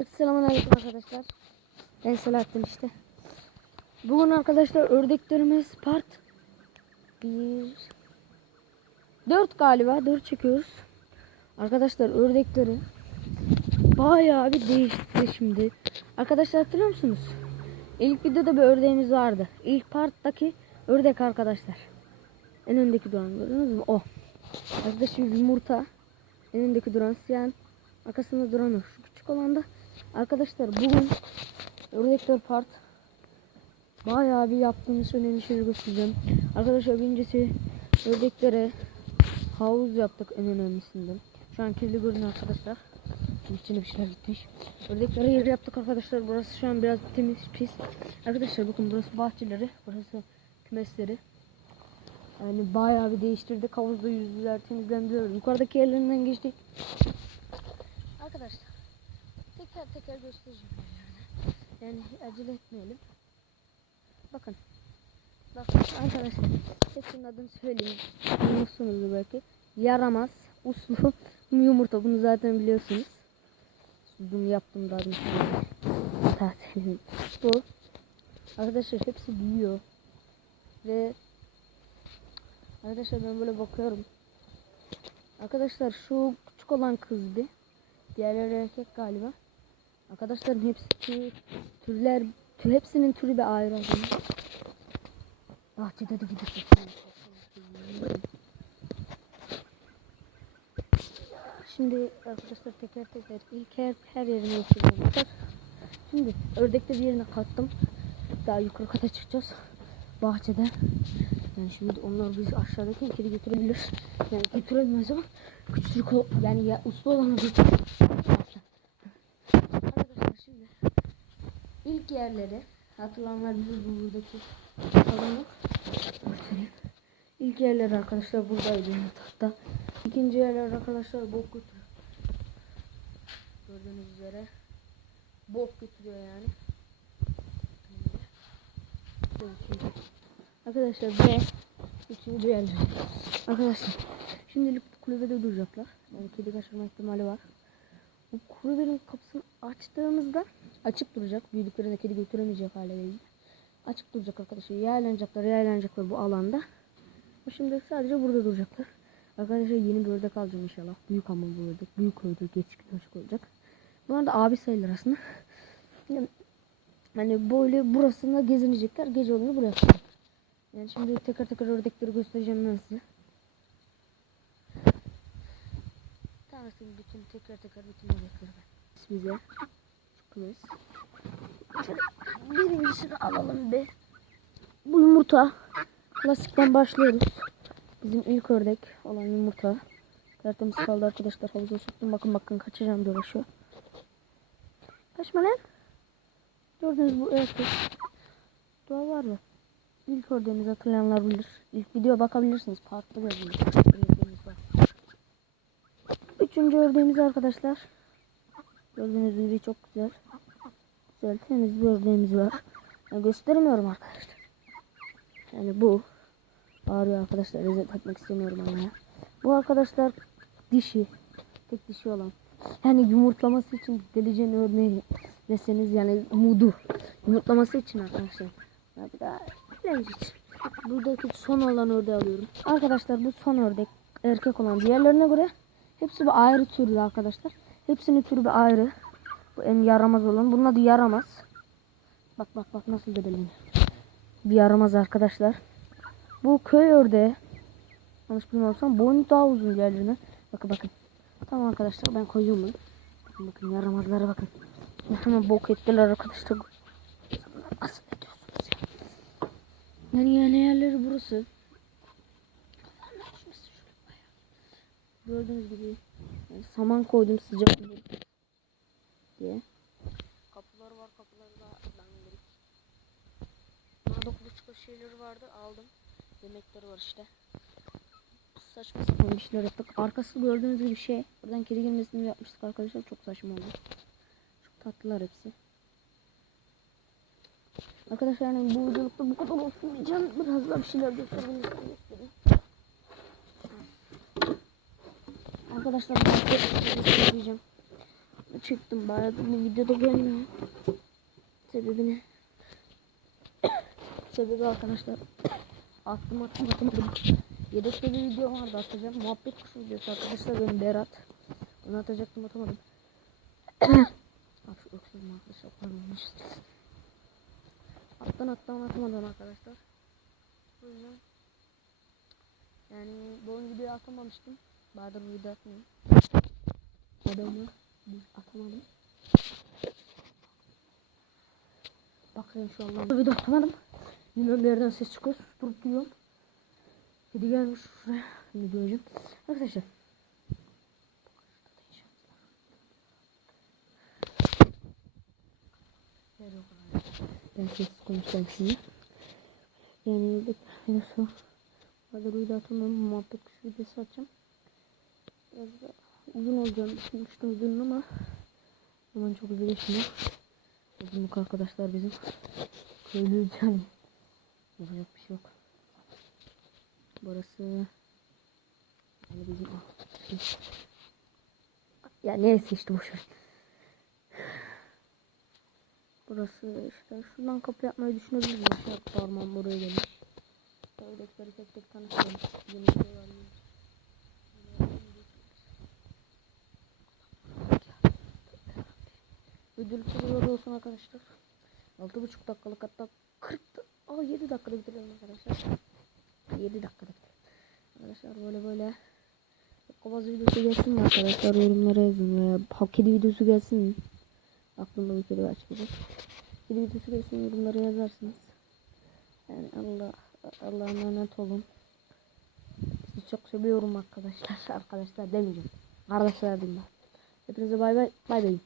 Evet selamünaleyküm arkadaşlar. Ben Selahattin işte. Bugün arkadaşlar ördeklerimiz part 1 4 galiba 4 çekiyoruz. Arkadaşlar ördekleri bayağı bir değişti şimdi. Arkadaşlar hatırlıyor musunuz? İlk videoda bir ördeğimiz vardı. İlk parttaki ördek arkadaşlar. En öndeki duran gördünüz mü? O. Arkadaşlar yumurta. En öndeki duran siyah. Arkasında duran o. Şu küçük olan da arkadaşlar bugün ördekler part bayağı bir yaptığımız önemli şeyleri göstereceğim. Arkadaşlar birincisi ördeklere havuz yaptık en önemlisinden. Şu an kirli görünüyor arkadaşlar. İçine bir şeyler gitmiş. Ördeklere yer yaptık arkadaşlar. Burası şu an biraz temiz, pis. Arkadaşlar bakın burası bahçeleri, burası kümesleri. Yani bayağı bir değiştirdik. Havuzda yüzdüler, temizlendiler. Yukarıdaki yerlerinden geçtik. Arkadaşlar teker teker göstereceğim yerlerini. Yani acele etmeyelim. Bakın. Bakın arkadaşlar hepsinin adını söyleyeyim. Biliyorsunuz belki. Yaramaz, uslu, yumurta. Bunu zaten biliyorsunuz. Zoom yaptım da. Zaten bu. Arkadaşlar hepsi büyüyor. Ve Arkadaşlar ben böyle bakıyorum. Arkadaşlar şu küçük olan kızdı. Diğerleri erkek galiba. Arkadaşların hepsi tür, türler, tür, hepsinin türü bir ayrı. ayrı. Bahçede de gidip. Şimdi arkadaşlar teker teker ilk her, her yerine gösteriyorum. Şimdi ördekte bir yerine kattım. Daha yukarı kata çıkacağız. Bahçede. Yani şimdi onlar bizi aşağıdaki kedi götürebilir. Yani götüremez ama küçük yani ya, uslu olanı götürür. Arkadaşlar şimdi ilk yerleri hatırlananlar bilir bu buradaki. Göstereyim. İlk yerler arkadaşlar buradaydı yatakta. İkinci yerler arkadaşlar bok götürüyor. Gördüğünüz üzere bok götürüyor yani. Arkadaşlar ve üçüncü yerler. Arkadaşlar şimdilik bu kulübede duracaklar. Yani kedi kaçırma ihtimali var. Bu kulübenin kapısını açtığımızda açık duracak. Büyüdüklerinde kedi götüremeyecek hale gelecek. Açık duracak arkadaşlar. Yaylanacaklar, yaylanacaklar bu alanda. Şimdi sadece burada duracaklar. Arkadaşlar yeni bir ördek alacağım inşallah. Büyük ama bu ördek. Büyük ördek, geçik ördek olacak. Bunlar da abi sayılır aslında. Yani, hani böyle burasında gezinecekler. Gece olunca buraya kalacak. Yani şimdi tekrar tekrar ördekleri göstereceğim ben size. Tanıtayım bütün tekrar tekrar bütün ördekleri ben. Bize. Kımız. Birincisini alalım bir. Bu yumurta. Klasikten başlıyoruz. Bizim ilk ördek olan yumurta. Tertemiz kaldı arkadaşlar. Havuza soktum. Bakın bakın kaçacağım dolaşıyor. Kaçma lan. Gördünüz bu erkek. Dua var mı? İlk ördeğimizi hatırlayanlar bilir. İlk video bakabilirsiniz. Farklı bir ördeğimiz var. Üçüncü ördeğimiz arkadaşlar. Gördüğünüz gibi çok güzel. Güzel temiz bir ördeğimiz var. Yani göstermiyorum arkadaşlar. Yani bu ağrıyor arkadaşlar. Rezil etmek istemiyorum ama. Bu arkadaşlar dişi. Tek dişi olan. Yani yumurtlaması için deleceğin örneği deseniz yani umudu. Yumurtlaması için arkadaşlar. Ya bir daha Neyse. Buradaki son olan ördeği alıyorum. Arkadaşlar bu son ördek erkek olan diğerlerine göre hepsi bir ayrı türlü arkadaşlar. Hepsinin türü bir ayrı. Bu en yaramaz olan. Bunun adı yaramaz. Bak bak bak nasıl dedeleniyor. Bir yaramaz arkadaşlar. Bu köy ördeği. Yanlış bilmiyorsam boynu daha uzun diğerlerine. Bakın bakın. Tamam arkadaşlar ben koyuyorum bunu. Bakın bakın yaramazlara bakın. Hemen bok ettiler arkadaşlar. Nasıl ediyorsunuz ya? Yani yani yerleri burası. Gördüğünüz gibi yani saman koydum sıcak diye. Kapıları var kapıları da dandirik. Burada kuluçka şeyleri vardı aldım. Yemekleri var işte. Saçma sapan bir şeyler yaptık. Arkası gördüğünüz gibi şey. Buradan kedi girmesini yapmıştık arkadaşlar. Çok saçma oldu. Çok tatlılar hepsi. Arkadaşlar yani bu videolukta bu kadar olsun diyeceğim. Biraz daha bir şeyler göstereyim. göstereyim. Arkadaşlar size göstereceğim. çektim. Bayağı bir videoda gelmiyor. Sebebi ne? Sebebi arkadaşlar. Attım attım atamadım. Yedekte bir video vardı atacağım. Muhabbet kuşu videosu arkadaşlar benim Berat. Onu atacaktım atamadım. Bak şu öksürüm arkadaşlar. Parmamış. Alttan alttan atamadım arkadaşlar. O yüzden yani bu videoyu atamamıştım. Bahadır bu video atmıyor. Adamı atamadım. Bakayım şu an. Video atamadım. Bilmem nereden ses çıkıyor. Durup duruyorum. Kedi gelmiş şuraya. Şimdi göreceğim. Arkadaşlar. Ben sessiz konuşacağım şimdi. Yani videosu. Bahadır video atamıyorum. Muhabbet videosu atacağım. Biraz da uzun olacağını düşünmüştüm uzun ama hemen çok uzunlaşmıyor. Uzunluk arkadaşlar bizim köylüyüz yani. Yapacak bir şey yok. Burası yani bizim şey. Ya neyse işte boşver. Burası işte şuradan kapı yapmayı düşünebiliriz. Parmağım buraya gelir. Ördekleri tek tek tanıştıralım. Yeni bir şey var mı? Ödül soruları olsun arkadaşlar. 6,5 dakikalık hatta 40 Aa 7 dakikada bitirelim arkadaşlar. 7 dakikada. Arkadaşlar böyle böyle Kovaz videosu gelsin mi arkadaşlar yorumlara yazın veya hak kedi videosu gelsin mi? Aklımda bir kedi var çıkacak. Kedi videosu gelsin yorumlara yazarsınız. Yani Allah Allah'a emanet olun. Sizi çok seviyorum arkadaşlar. Arkadaşlar demeyeceğim. Kardeşler diyeyim ben. Hepinize bay bay. Bay bay.